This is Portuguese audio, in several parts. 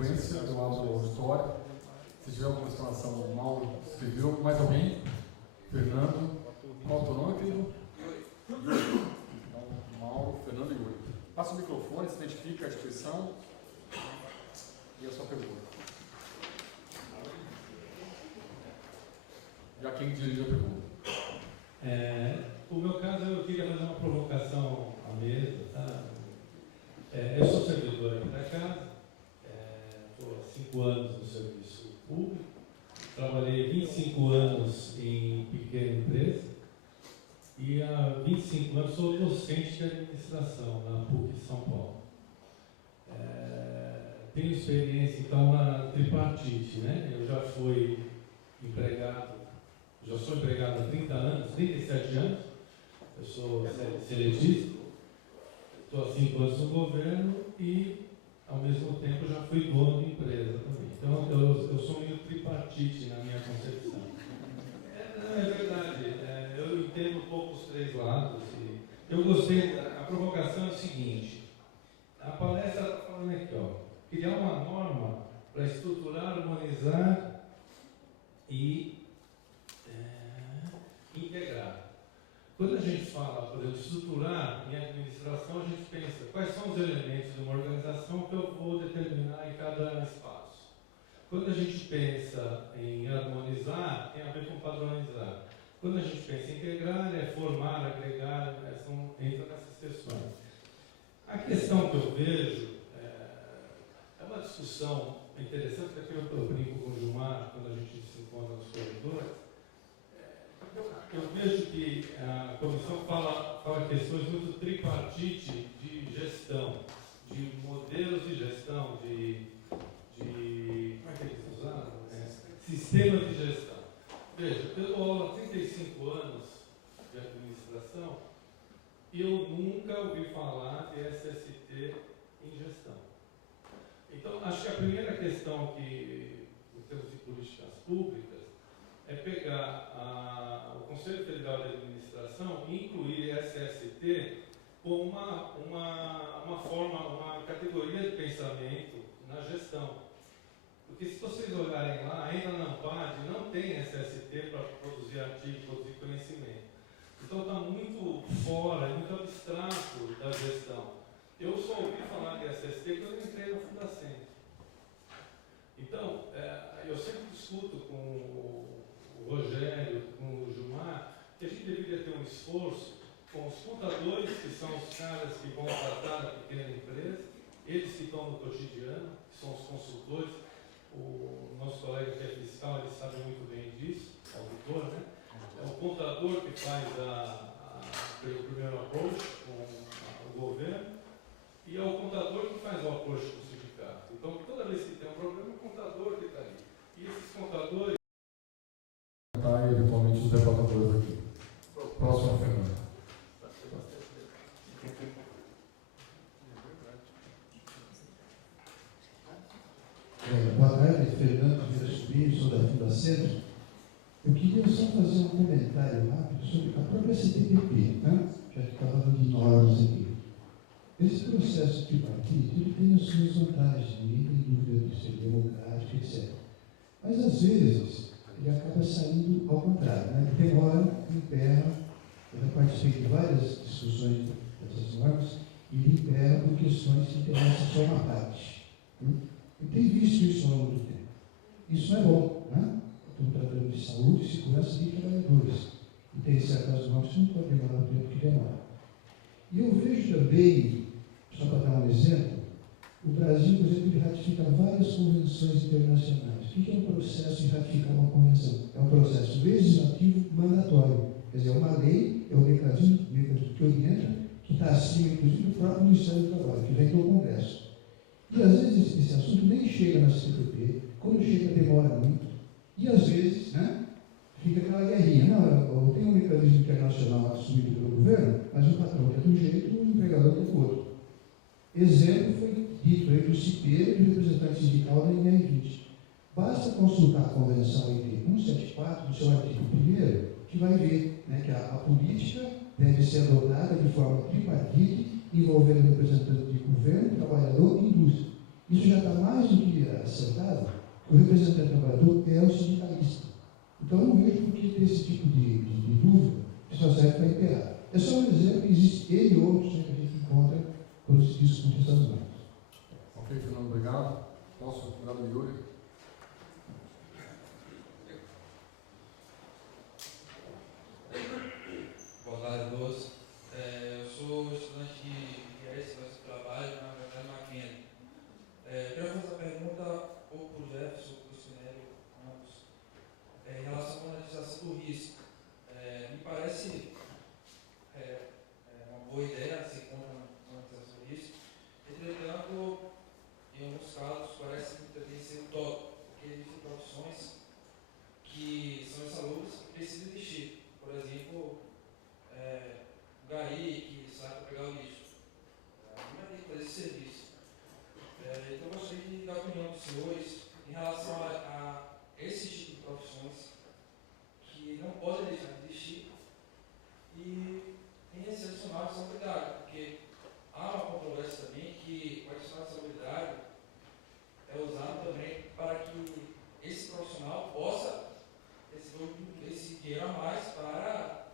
sequência, eu abro a história. Se tiver alguma explanação, o Mauro escreveu. Mais alguém? Fernando. Qual é o teu nome, querido? Então, Mauro, Fernando e Yuri. Passa o microfone, se identifica a instituição e a sua pergunta. Já quem dirige a pergunta. O meu caso, eu queria fazer uma provocação à mesa, tá? Eu sou servidor aqui da casa, estou há 5 anos no serviço público, trabalhei 25 anos em pequena empresa e há 25 anos sou docente de administração na PUC de São Paulo. Tenho experiência, então, na tripartite, né? Eu já fui empregado, já sou empregado há 30 anos, 37 anos, eu sou seletista, estou há 5 anos no governo e, ao mesmo tempo, já fui dono de empresa também. Então, eu sou meio tripartite na minha concepção. É verdade, eu entendo um pouco os 3 lados. E eu gostei, a provocação é o seguinte, a palestra está falando aqui, criar uma norma para estruturar, harmonizar e integrar. Quando a gente fala, por exemplo, estruturar em administração, a gente pensa quais são os elementos de uma organização que eu vou determinar em cada espaço. Quando a gente pensa em harmonizar, tem a ver com padronizar. Quando a gente pensa em integrar, é formar, agregar, entra nessas questões. A questão que eu vejo é uma discussão interessante, porque eu brinco com o Gilmar quando a gente se encontra nos corredores. Eu vejo que a comissão fala questões muito tripartite de gestão, de modelos de gestão, de como é que eles usaram? Sistema de gestão. Veja, eu dou aula há 35 anos de administração e eu nunca ouvi falar de SST em gestão. Então, acho que a primeira questão que, em termos de políticas públicas, é pegar o Conselho Federal de Administração e incluir SST como uma forma, uma categoria de pensamento na gestão. Porque se vocês olharem lá, ainda na ANPAD não tem SST para produzir artigo, produzir conhecimento. Então está muito fora, muito abstrato da gestão. Eu só ouvi falar de SST quando eu entrei no Fundacentro. Então, eu sempre discuto com o Rogério, com o Gilmar, que a gente deveria ter um esforço com os contadores, que são os caras que vão tratar da pequena empresa, eles que estão no cotidiano, que são os consultores. O nosso colega que é fiscal, ele sabe muito bem disso, auditor, né? É o contador que faz o primeiro approach com o governo e é o contador que faz o approach com o sindicato. Então, toda vez que tem um problema, é o contador que está ali. E esses contadores... eventualmente os debatedores aqui. Próximo, Fernando. Boa tarde, Fernando Vieira Sobrinho, sou da Fundacentro. Eu queria só fazer um comentário rápido sobre a própria CTPP, né? Já que está falando de normas aqui. Esse processo tripartite, ele tem as suas vantagens, ninguém tem dúvida de ser democrático, etc. Mas, às vezes, ele acaba saindo ao contrário, né? Tem hora que emperra, eu já participei de várias discussões dessas normas, e ele emperra por questões que interessam só uma parte. Eu tenho visto isso ao longo do tempo. Isso não é bom, né? Estamos tratando de saúde e segurança de trabalhadores. E tem certas normas que não podem demorar o tempo que demora. E eu vejo também, só para dar um exemplo, o Brasil, por exemplo, ele ratifica várias convenções internacionais. O que é um processo de ratificar uma convenção? É um processo legislativo mandatório. Quer dizer, é uma lei, é um mecanismo que orienta, que está acima, inclusive, do próprio Ministério do Trabalho, que vem do Congresso. E às vezes esse assunto nem chega na CTP, quando chega demora muito, e às vezes, né, fica aquela guerrinha. Não, eu tenho um mecanismo internacional assumido pelo governo, mas o patrão quer de um jeito, o empregador quer do outro. Exemplo foi dito aí do CIPEiro e do representante sindical da INR20. Basta consultar a Convenção IP 174, do seu artigo 1º, que vai ver, né, que a política deve ser adotada de forma tripartite, envolvendo representantes de governo, trabalhador e indústria. Isso já está mais do que acertado. O representante do trabalhador é o sindicalista. Então, eu não vejo por que ter esse tipo de dúvida que só serve para enterrar. É só um exemplo que existe ele e outros que a gente encontra quando se discute essas normas. Ok, Fernando, obrigado. Posso? Obrigado, Yuri. Boa tarde a todos. Eu sou estudante de engenharia de trabalho na Universidade Mackenzie. Eu quero fazer uma pergunta ou para o Jefferson ou para o Sinélio, ambos, em relação à monetização do risco. Me parece uma boa ideia se conta na monetização do risco. Entretanto, em alguns casos, parece que também ser utópico, porque existem profissões que são insalubres e precisam existir. Por exemplo, o gari que sai para pegar o lixo. Não vai ter que fazer esse serviço. Então, eu gostaria de dar a opinião dos senhores em relação a esse tipo de profissões que não podem deixar de existir e em esse adicional de salubridade, porque há uma controvérsia também que o adicional de salubridade é usado também para que esse profissional possa receber esse dinheiro a mais para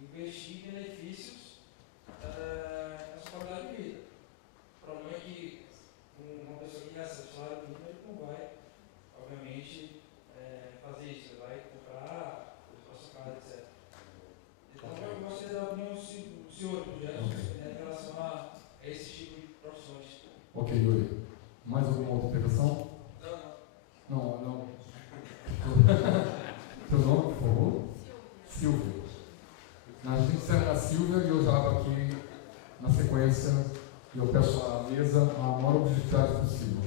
investir em benefícios na sua qualidade de vida. O problema é que uma pessoa que recebe salário mínimo, ele não vai, obviamente, fazer isso. Ele vai comprar para sua casa, etc. Então, eu gostaria da opinião do senhor, do Jefferson, em relação a esse tipo de profissões. Ok, Yuri. Mais alguma outra intervenção? Não. Não. Seu nome, por favor? Silvia. A gente encerra a Silvia e eu já abro aqui na sequência e eu peço à mesa a maior objetividade possível.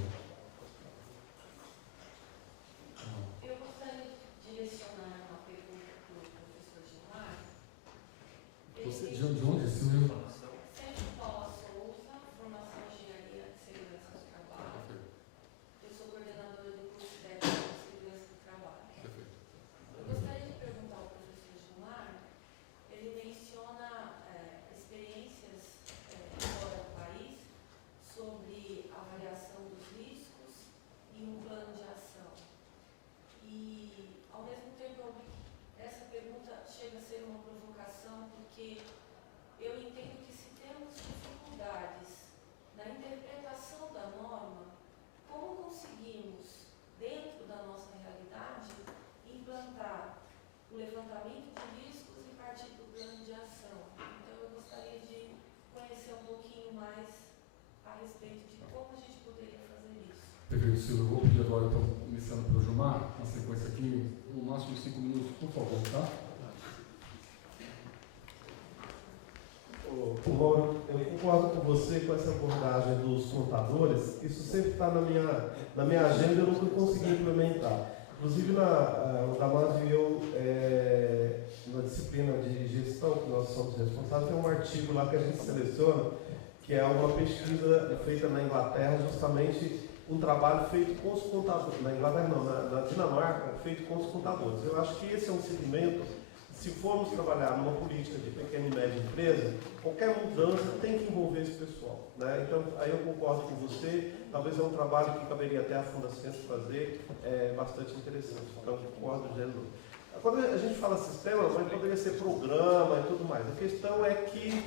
Eu gostaria de direcionar uma pergunta para o professor Gilmar. Você, de onde, Silvia? Sérgio Paula Souza, formação em Engenharia de Segurança do Trabalho. Eu sou coordenadora do curso técnico de Segurança do Trabalho. Eu gostaria de perguntar ao professor Gilmar, ele menciona experiências fora do país sobre avaliação dos riscos e um plano de ação. E, ao mesmo tempo, essa pergunta chega a ser uma provocação, porque eu entendo que se temos dificuldades na interpretação da norma, como conseguimos, dentro da nossa realidade, implantar o levantamento de riscos e partir do plano de ação. Então, eu gostaria de conhecer um pouquinho mais a respeito de como a gente poderia fazer isso. Perfeito, Silvia. Eu vou pedir agora, então, iniciando pelo Gilmar, na sequência aqui, no máximo 5 minutos, por favor, tá? Mauro, eu concordo com você com essa abordagem dos contadores. Isso sempre está na minha agenda e eu nunca consegui implementar. Inclusive, o Damásio e eu, na disciplina de gestão, que nós somos responsáveis, tem um artigo lá que a gente seleciona, que é uma pesquisa feita na Inglaterra, justamente um trabalho feito com os contadores. Na Inglaterra não, na Dinamarca, feito com os contadores. Eu acho que esse é um segmento. Se formos trabalhar numa política de pequena e média empresa, qualquer mudança tem que envolver esse pessoal, né? Então, aí eu concordo com você, talvez é um trabalho que caberia até a Fundacentro fazer, bastante interessante. Então, concordo, Gênero. Quando a gente fala sistema, mas poderia ser programa e tudo mais. A questão é que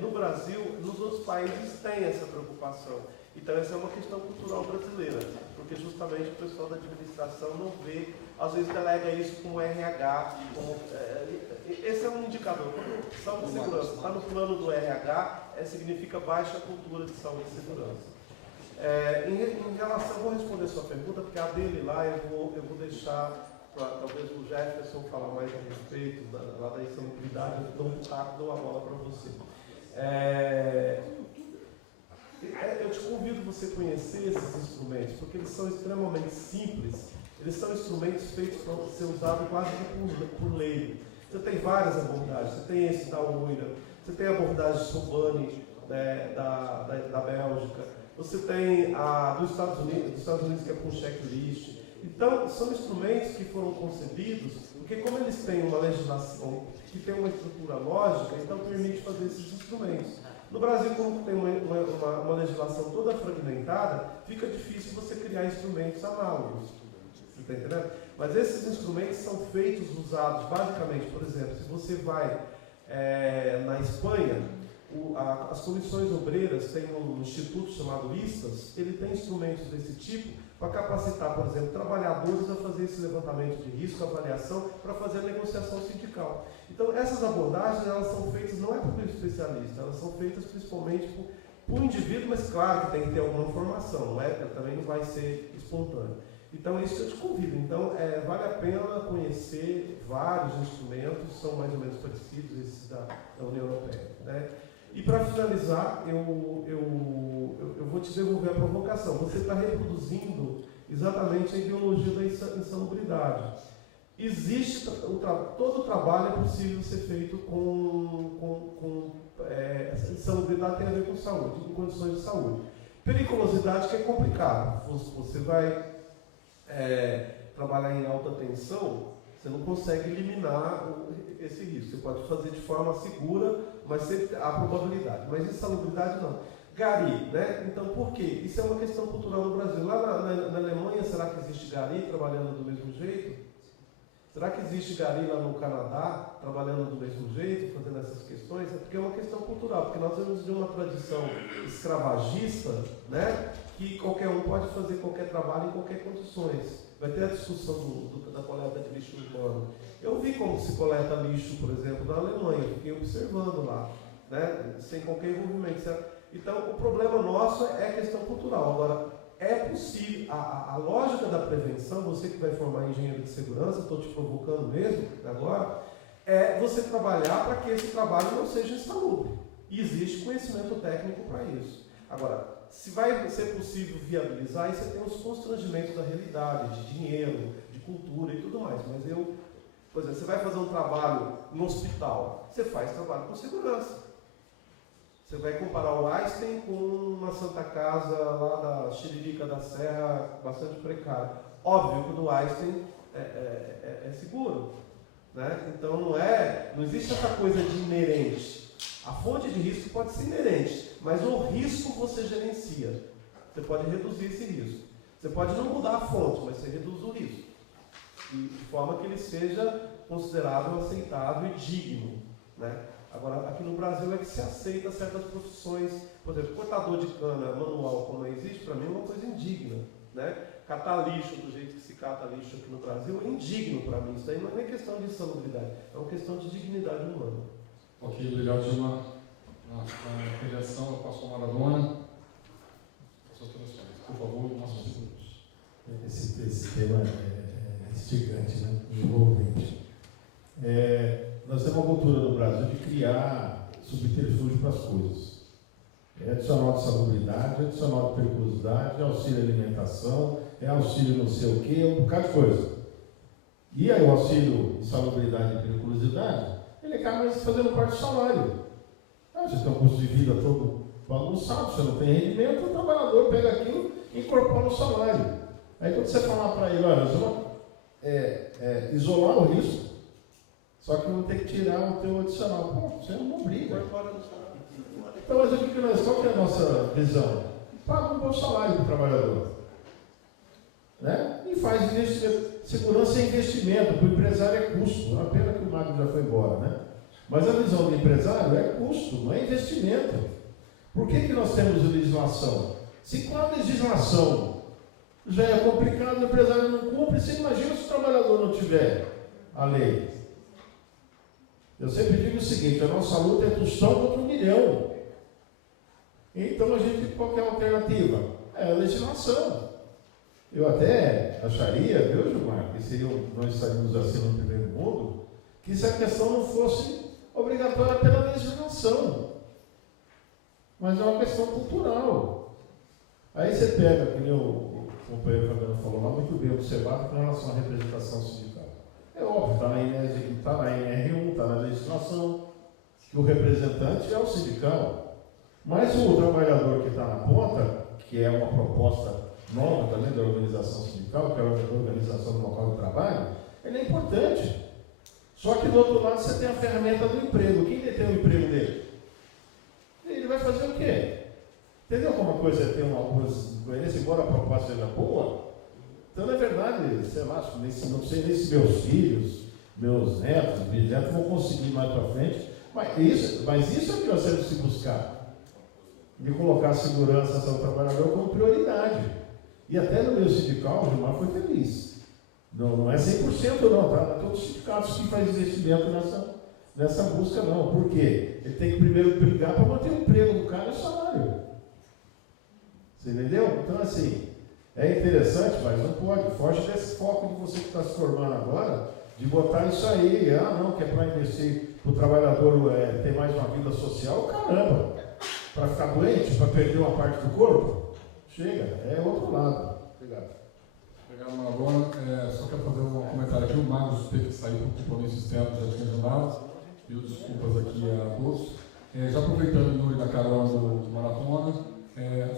no Brasil, nos outros países tem essa preocupação. Então, essa é uma questão cultural brasileira, porque justamente o pessoal da administração não vê, às vezes delega isso com o RH, esse é um indicador. Quando saúde e segurança está no plano do RH, significa baixa cultura de saúde e segurança. Em relação, vou responder a sua pergunta, porque a dele lá eu vou deixar para talvez o Jefferson falar mais a respeito lá da insalubridade, eu dou a bola para você. Eu te convido a você conhecer esses instrumentos, porque eles são extremamente simples, eles são instrumentos feitos para ser usados quase que por leigo. Você tem várias abordagens, você tem esse da UIRA, você tem a abordagem Sobani, da Bélgica, você tem a dos Estados Unidos que é com checklist. Então, são instrumentos que foram concebidos, porque como eles têm uma legislação que tem uma estrutura lógica, então permite fazer esses instrumentos. No Brasil, como tem uma legislação toda fragmentada, fica difícil você criar instrumentos análogos. Você está entendendo? Mas esses instrumentos são feitos, usados basicamente, por exemplo, se você vai na Espanha, as comissões obreiras têm um instituto chamado ISTAS, ele tem instrumentos desse tipo para capacitar, por exemplo, trabalhadores a fazer esse levantamento de risco, avaliação, para fazer a negociação sindical. Então, essas abordagens, elas são feitas, não é por um especialista, elas são feitas principalmente por um indivíduo, mas claro que tem que ter alguma formação, não é? Também não vai ser espontâneo. Então, é isso que eu te convido. Então, vale a pena conhecer vários instrumentos, são mais ou menos parecidos esses da União Europeia, né? E para finalizar, eu vou te devolver a provocação. Você está reproduzindo exatamente a ideologia da insalubridade. Existe, todo o trabalho é possível ser feito essa insalubridade tem a ver com saúde, com condições de saúde. Periculosidade que é complicado. Você vai trabalhar em alta tensão, você não consegue eliminar esse risco. Você pode fazer de forma segura, mas sempre há probabilidade. Mas insalubridade não. Gari, né? Então por quê? Isso é uma questão cultural no Brasil. Lá na Alemanha, será que existe gari trabalhando do mesmo jeito? Será que existe gari lá no Canadá trabalhando do mesmo jeito, fazendo essas questões? É porque é uma questão cultural, porque nós vemos de uma tradição escravagista, né? Que qualquer um pode fazer qualquer trabalho em qualquer condições. Vai ter a discussão da coleta de lixo urbano. Eu vi como se coleta lixo, por exemplo, na Alemanha, fiquei observando lá, né? Sem qualquer envolvimento. Certo? Então, o problema nosso é a questão cultural. Agora, é possível, a lógica da prevenção, você que vai formar engenheiro de segurança, estou te provocando mesmo agora, é você trabalhar para que esse trabalho não seja insalubre. E existe conhecimento técnico para isso. Agora, se vai ser possível viabilizar, aí você tem os constrangimentos da realidade, de dinheiro, de cultura e tudo mais. Mas por exemplo, você vai fazer um trabalho no hospital, você faz trabalho com segurança. Você vai comparar o Einstein com uma Santa Casa lá da Xiririca da Serra, bastante precária. Óbvio que o do Einstein é seguro, né? Então não existe essa coisa de inerente. A fonte de risco pode ser inerente, mas o risco você gerencia. Você pode reduzir esse risco. Você pode não mudar a fonte, mas você reduz o risco. De forma que ele seja considerável, aceitável e digno, né? Agora, aqui no Brasil é que se aceita certas profissões, por exemplo, cortador de cana manual, como existe, para mim é uma coisa indigna, né? Catar lixo do jeito que se cata lixo aqui no Brasil é indigno para mim. Isso aí não é nem questão de insalubridade, é uma questão de dignidade humana. Ok, obrigado, Gilmar. Na filiação, eu passo a Maradona. As suas traduções, por favor, nossos segundos. Esse tema é instigante, né? Envolvente. Nós temos uma cultura no Brasil de criar subterfúgio para as coisas. Adicional de salubridade, adicional de periculosidade, auxílio alimentação, auxílio não sei o quê, um bocado de coisa. E aí o auxílio de salubridade e periculosidade, ele acaba fazendo parte do salário. Você tem um custo de vida todo bagunçado, você não tem rendimento, o trabalhador pega aquilo e incorpora no salário. Aí quando você falar para ele, olha, nós vamos isolar o risco, só que eu vou ter que tirar o teu adicional. Pô, você não briga. Então, mas qual que é a nossa visão? Paga um bom salário para o trabalhador. Né? E faz investimento. Segurança é investimento, para o empresário é custo. É uma pena que o Magno já foi embora, né? Mas a visão do empresário é custo, não é investimento. Por que nós temos legislação? Se com a legislação já é complicado, o empresário não cumpre, você imagina se o trabalhador não tiver a lei. Eu sempre digo o seguinte, a nossa luta é tostão contra 1 milhão. Então a gente, qual que é a alternativa? É a legislação. Eu até acharia, viu, Gilmar, que nós estaríamos assim no primeiro mundo, que se a questão não fosse obrigatória pela legislação. Mas é uma questão cultural. Aí você pega, que nem o companheiro Fabiano falou lá, muito bem observado com relação à representação sindical. É óbvio, está na NR1, está na legislação, que o representante é o sindical. Mas o trabalhador que está na ponta, que é uma proposta nova também da organização sindical, que é a organização do local de trabalho, ele é importante. Só que do outro lado você tem a ferramenta do emprego. Quem detém o emprego dele? Ele vai fazer coisa é ter uma coerência, embora a proposta seja boa, então na verdade, sei lá, não sei nem se meus filhos, meus netos, bisnetos vão conseguir mais para frente, mas isso é que nós temos que buscar. De colocar a segurança do trabalhador como prioridade. E até no meu sindical, o Gilmar foi feliz. Não é 100% não, tá? Não é todos os sindicatos que fazem investimento nessa busca não. Por quê? Ele tem que primeiro brigar para manter o emprego do cara e o salário. Você entendeu? Então assim, é interessante, mas não pode. Foge desse foco de você que está se formando agora, de botar isso aí, não, que é para investir para o trabalhador ter mais uma vida social, caramba! Para ficar doente, para perder uma parte do corpo? Chega, é outro lado. Obrigado. Obrigado, Maragona. Só quero fazer um comentário aqui. O Marcos teve que sair por compromisso externo, já tinha agendado. Pediu desculpas aqui a todos. Já aproveitando o Yuri da carona do Maratona,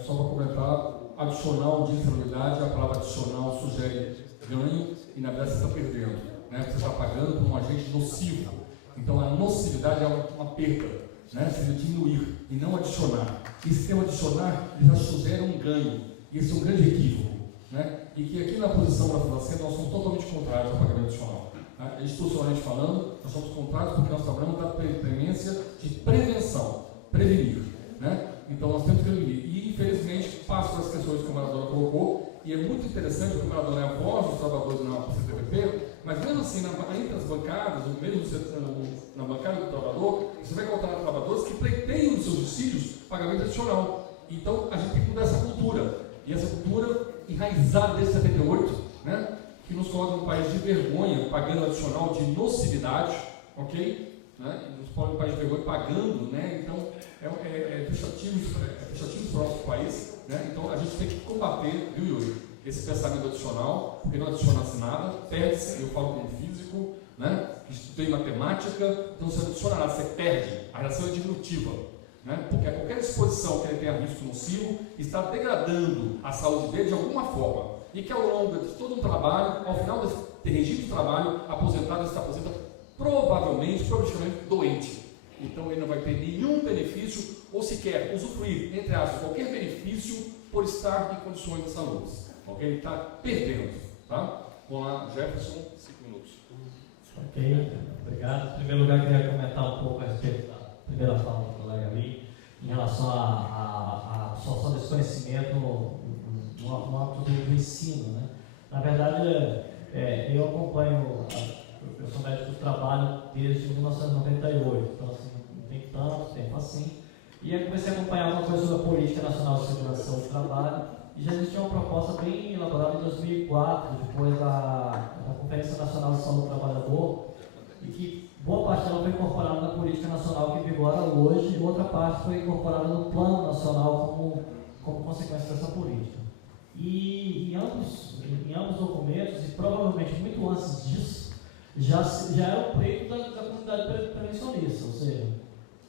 só para comentar, adicional de insalubridade, a palavra adicional sugere ganho e na verdade você está perdendo, né? Você está pagando por um agente nocivo. Então a nocividade é uma perda, né? Seria diminuir e não adicionar. E esse termo adicionar ele já sugere um ganho. E esse é um grande equívoco, né? E que aqui na posição da Fundacenta nós somos totalmente contrários ao pagamento adicional. Né? Institucionalmente falando, nós somos contrários porque nós trabalhamos da premência de prevenção, prevenir, né? Então nós temos que prevenir. E infelizmente passo das questões que o Maradona colocou, e é muito interessante que o Maradona é a voz dos trabalhadores na CTPP, mas mesmo assim, entre as bancadas, ou mesmo na bancada do trabalhador, você vai encontrar trabalhadores que pleiteiam nos seus dissídios pagamento adicional. Então a gente tem que mudar essa cultura. E essa cultura enraizada desde 78, né, que nos coloca num país de vergonha, pagando adicional de nocividade, ok? Né, e nos coloca num país de vergonha pagando, né? Então é fechativo para o nosso país, né? Então a gente tem que combater, viu, Yuri, esse pensamento adicional, porque não adiciona-se nada, perde-se, eu falo como físico, né? Estudei matemática, então você não adiciona nada, você perde, a relação é diminutiva, né? Porque qualquer disposição que ele tenha risco nocivo está degradando a saúde dele de alguma forma, e que ao longo de todo um trabalho, ao final desse regime de trabalho, aposentado se aposenta provavelmente doente. Então ele não vai ter nenhum benefício, ou sequer usufruir, entre aspas, qualquer benefício por estar em condições insalubres. Ok? Ele está perdendo. Tá? Vamos lá, Jefferson, 5 minutos. Ok, obrigado. Em primeiro lugar, queria comentar um pouco a respeito da primeira fala do colega ali, em relação à absorção desse conhecimento no âmbito do ensino. Né? Na verdade, eu acompanho, eu sou médico do trabalho desde 1998, então assim, não tem tanto tempo assim. E eu comecei a acompanhar uma coisa sobre a Política Nacional de Segurança do Trabalho, e já existia uma proposta bem elaborada em 2004, depois da Conferência Nacional de Saúde do Trabalhador, e que boa parte dela foi incorporada na Política Nacional que vigora hoje, e outra parte foi incorporada no Plano Nacional como consequência dessa política. E em ambos documentos, e provavelmente muito antes disso, já era o pleito da comunidade prevencionista, ou seja,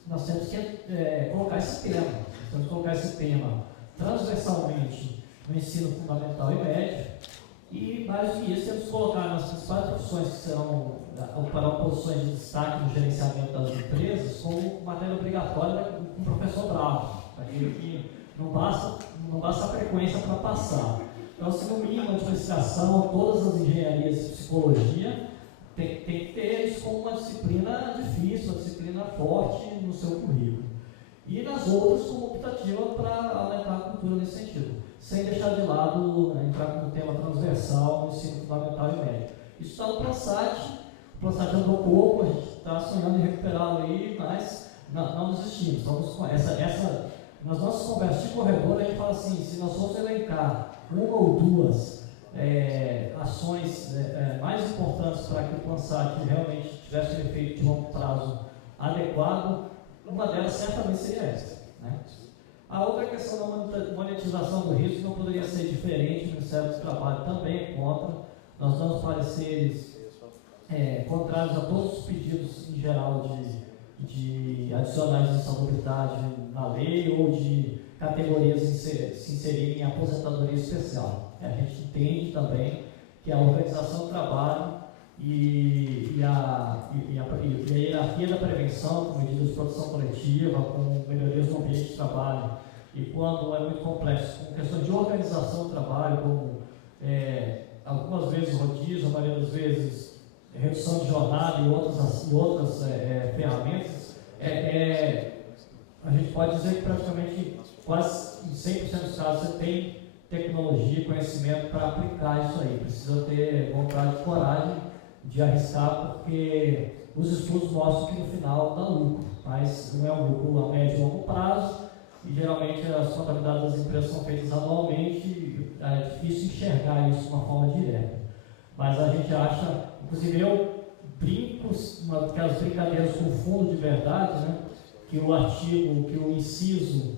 nós temos que colocar esse tema transversalmente no ensino fundamental e médio, e mais do que isso, temos que colocar nas principais profissões que ocuparão posições de destaque no gerenciamento das empresas como matéria obrigatória com o professor Bravo, aquele que não basta a frequência para passar. Então, assim, no mínimo, a administração, todas as engenharias de psicologia, tem que ter isso como uma disciplina difícil, uma disciplina forte no seu currículo. E nas outras como optativa para aumentar a cultura nesse sentido, sem deixar de lado, entrar como tema transversal no ensino fundamental e médio. Isso está no PlanSat, o PlanSat andou pouco, a gente está sonhando em recuperá-lo aí, mas não desistimos. Nas nossas conversas de corredor, a gente fala assim, se nós formos elencar uma ou duas ações mais importantes para que o PlanSat realmente tivesse um efeito de longo prazo adequado, uma delas certamente seria essa. Né? A outra questão da monetização do risco não poderia ser diferente, o Ministério do Trabalho também é contra. Nós damos pareceres contrários a todos os pedidos em geral de adicionais de insalubridade na lei ou de categorias se inserirem em aposentadoria especial. A gente entende também que a organização do trabalho e a hierarquia da prevenção, com medidas de proteção coletiva, com melhorias no ambiente de trabalho e quando é muito complexo, com questões de organização do trabalho, como algumas vezes rodízio, a maioria das vezes redução de jornada e outras ferramentas, a gente pode dizer que praticamente quase em 100% dos casos você tem tecnologia e conhecimento para aplicar isso aí. Precisa ter vontade e coragem de arriscar, porque os estudos mostram que no final dá lucro, mas não é um lucro a médio e longo prazo, e geralmente as contabilidades das empresas são feitas anualmente, é difícil enxergar isso de uma forma direta. Mas a gente acha, inclusive eu brinco, aquelas brincadeiras com fundo de verdade, né, que o artigo, que o inciso,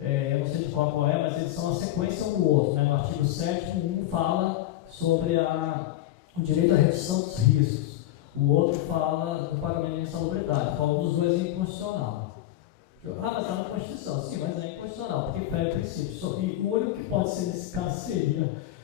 eu não sei de qual é, mas eles são a sequência um do outro. Né? No artigo 7º, um fala sobre o direito à redução dos riscos, o outro fala do pagamento de insalubridade. Fala dos dois é inconstitucional. Mas está na Constituição. Sim, mas é inconstitucional, porque fere princípio. E o único que pode ser nesse caso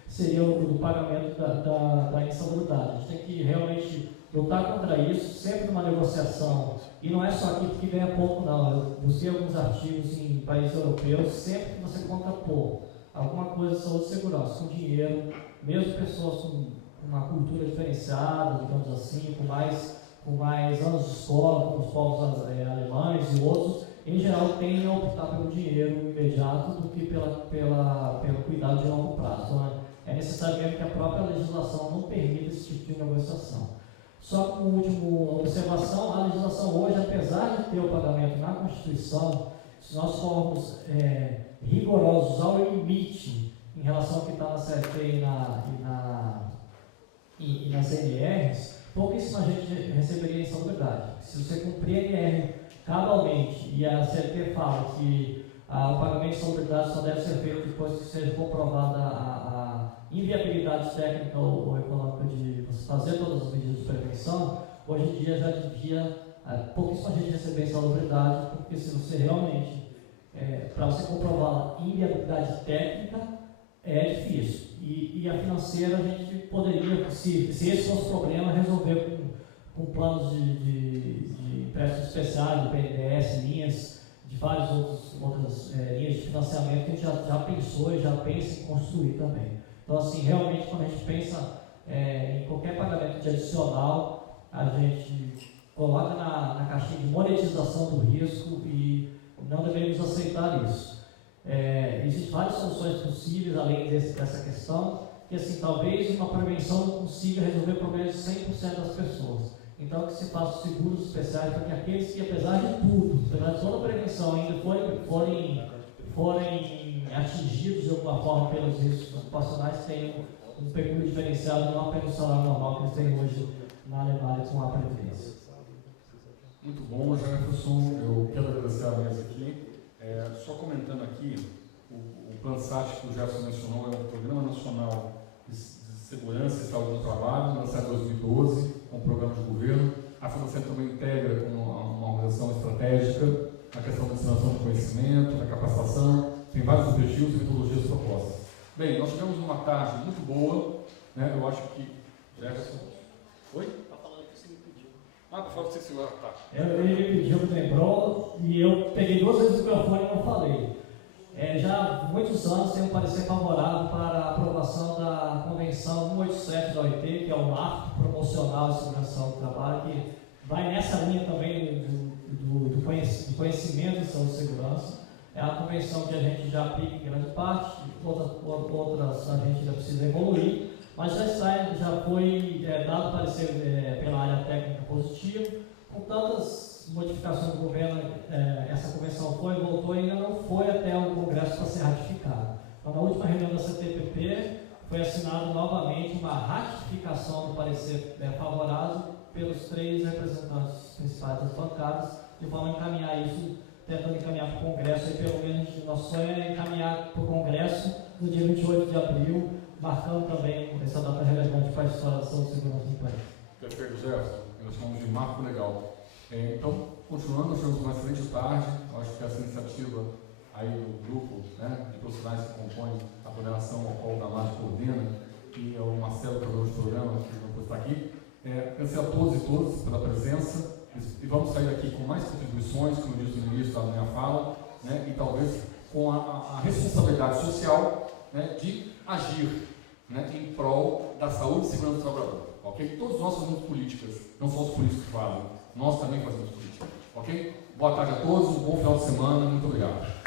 seria o do pagamento da insalubridade. A gente tem que realmente lutar contra isso, sempre numa negociação. E não é só aqui porque ganha pouco, não. Eu busquei alguns artigos em países europeus, sempre que você contrapor alguma coisa de saúde e segurança com dinheiro, mesmo pessoas com uma cultura diferenciada, digamos assim, com mais anos de escola, como os povos alemães e outros, em geral tendem a optar pelo dinheiro imediato do que pelo cuidado de longo prazo. Então, é necessário mesmo que a própria legislação não permita esse tipo de negociação. Só como última observação, a legislação hoje, apesar de ter o pagamento na Constituição, se nós formos rigorosos ao limite em relação ao que está na CLT e nas NRs, pouquíssima gente receberia insalubridade. Se você cumprir a NR cabalmente e a CLT fala que o pagamento de insalubridade só deve ser feito depois que seja comprovada a inviabilidade técnica ou econômica de você fazer todas as medidas de prevenção, hoje em dia já devia pouquíssima gente receber insalubridade, porque se você realmente, para você comprovar a inviabilidade técnica, é difícil. E a financeira a gente poderia, se esse fosse o problema, resolver com planos de empréstimos especiais, de BNDES, linhas, de várias outras linhas de financiamento que a gente já pensou e já pensa em construir também. Então, assim, realmente, quando a gente pensa em qualquer pagamento de adicional, a gente coloca na caixinha de monetização do risco e não deveríamos aceitar isso. Existem várias soluções possíveis, além dessa questão, que, assim, talvez uma prevenção não consiga resolver problemas de 100% das pessoas. Então, que se façam seguros especiais para que aqueles que, apesar de tudo, apesar de toda a prevenção, ainda forem atingidos de alguma forma pelos riscos ocupacionais, tenham um pecúlio diferenciado, não apenas o salário normal que eles têm hoje na Alemanha com a Previdência. Muito bom, Jefferson. Eu quero agradecer a mesa aqui. Só comentando aqui, o PlanSat que o Jefferson mencionou é um Programa Nacional de Segurança e Saúde do Trabalho, lançado em 2012, é um programa de governo. A Fundação também integra com uma organização estratégica na questão da disseminação do conhecimento, da capacitação, tem vários objetivos e metodologias propostas. Bem, nós tivemos uma tarde muito boa, né? Eu acho que... Jefferson? Oi? Está falando que você me pediu. Para falar que você tá. Ele me pediu, me lembrou, e eu peguei 2 vezes o microfone e não falei. Já há muitos anos tem um parecer favorável para a aprovação da Convenção 187 da OIT, que é o marco promocional de segurança do trabalho, que vai nessa linha também do conhecimento de saúde e segurança. É uma convenção que a gente já aplica em grande parte, outras a gente ainda precisa evoluir, mas já foi dado parecer pela área técnica positivo, com tantas modificações do governo, essa convenção voltou e ainda não foi até o Congresso para ser ratificada. Então, na última reunião da CTPP, foi assinada novamente uma ratificação do parecer favorável pelos 3 representantes principais das bancadas, de forma a encaminhar isso, tentando encaminhar para o Congresso, e pelo menos nosso sonho é encaminhar para o Congresso no dia 28 de abril, marcando também essa data relevante para a história da saúde e segurança do país. Perfeito, Jefferson. Nós chamamos de marco legal. Então, continuando, nós tivemos uma excelente tarde. Eu acho que essa iniciativa aí do grupo, né, de profissionais que compõem a coordenação ao qual o Damásio coordena, e é o Marcelo, que é o programa, que não pode estar aqui. Agradecer a todos e todas pela presença, e vamos sair aqui com mais contribuições, como eu disse no início da minha fala, né, e talvez com a responsabilidade social, né, de agir, né, em prol da saúde e segurança do trabalhador. Ok? Todos nós fazemos políticas, não só os políticos que fazem, nós também fazemos política. Ok? Boa tarde a todos, um bom final de semana, muito obrigado.